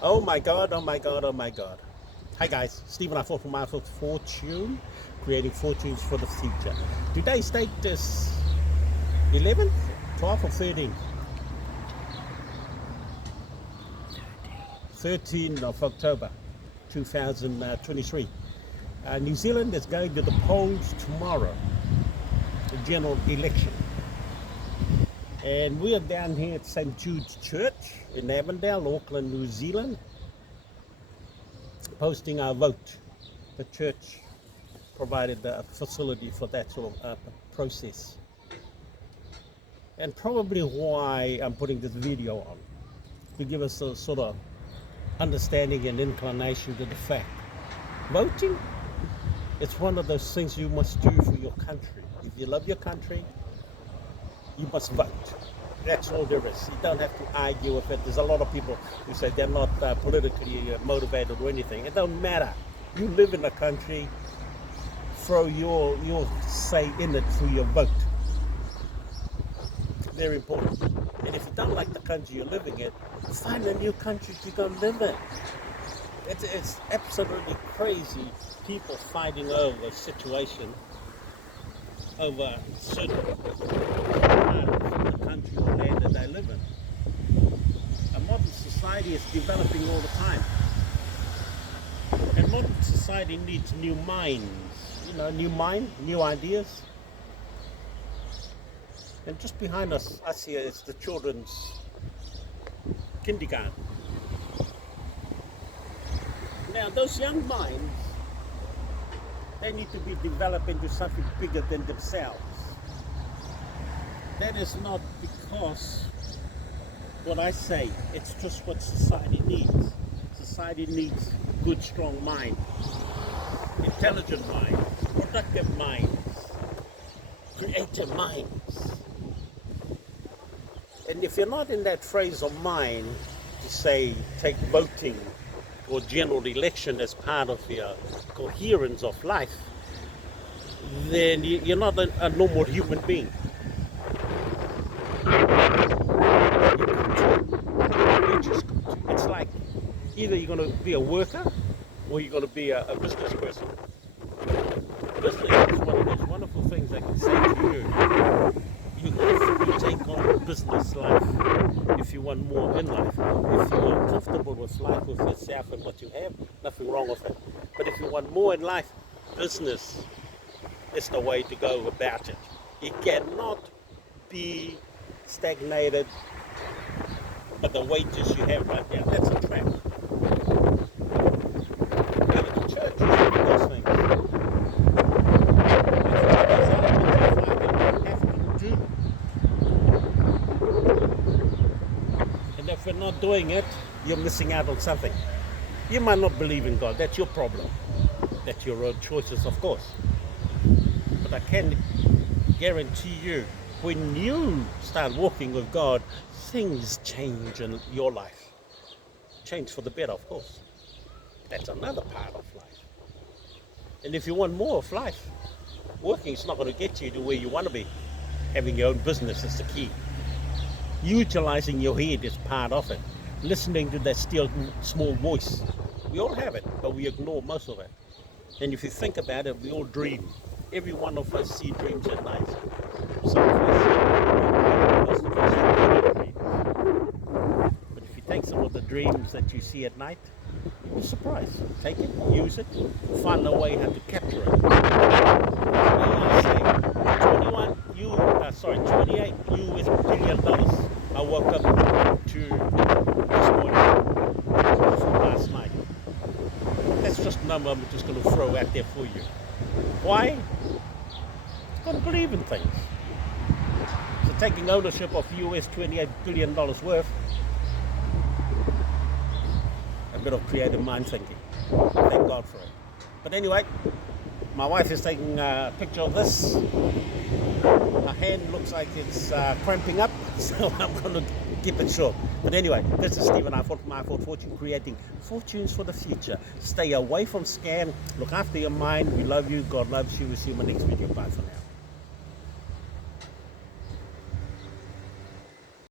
Oh my God, oh my God, oh my God. Hi guys, Stephen I thought from my fortune, creating fortunes for the future. Today's date is 11th, 12th or 13th? 13th of October 2023. New Zealand is going to the polls tomorrow, the general election. And we are down here at St. Jude's Church in Avondale, Auckland, New Zealand, posting our vote. The church provided a facility for that sort of process. And probably why I'm putting this video on, to give us a sort of understanding and inclination to the fact. Voting, it's one of those things you must do for your country. If you love your country, you must vote. That's all there is. You don't have to argue with it. There's a lot of people who say they're not politically motivated or anything. It don't matter. You live in the country, throw your say in it through your vote. Very important. And if you don't like the country you're living in, find a new country to go live in. It's absolutely crazy, people fighting over a situation, over certain part of the country or land that they live in. A modern society is developing all the time. And modern society needs new minds, new mind, new ideas. And just behind us here is the children's kindergarten. Now those young minds, they need to be developed into something bigger than themselves. That is not because what I say, it's just what society needs. Society needs good, strong minds, intelligent minds, productive minds, creative minds. And if you're not in that phase of mind to say, take voting or general election as part of your coherence of life, then you're not a normal human being. It's like either you're going to be a worker or you're going to be a business person. Business is one of those wonderful things I can say to you. You have to take on business life if you want more in life. If you are comfortable with life, with yourself and what you have, nothing wrong with it. But if you want more in life, business is the way to go about it. You cannot be stagnated by the wages you have right now. That's a trap. Going to church is one of those things. And if we're not doing it, you're missing out on something. You might not believe in God. That's your problem. That's your own choices, of course. But I can guarantee you, when you start walking with God, things change in your life. Change for the better, of course. That's another part of life. And if you want more of life, working is not going to get you to where you want to be. Having your own business is the key. Utilizing your head is part of it. Listening to that still small voice. We all have it, but we ignore most of it. And if you think about it, we all dream. Every one of us see dreams at night. Some of us, most of us see dreams. But if you take some of the dreams that you see at night, you'll be surprised. Take it, use it, find a way how to capture it. I say 28 US billion dollars. I woke up to this morning from last night. That's just a number I'm just going to throw out there for you. Why? You've got to believe in things. So taking ownership of US $28 billion worth, a bit of creative mind thinking. Thank God for it. But anyway, my wife is taking a picture of this. Her hand looks like it's cramping up, so I'm going to keep it short. But anyway, this is Stephen I thought from my fortune, creating fortunes for the future. Stay away from scam. Look after your mind. We love you. God loves you. We'll see you in my next video. Bye for now.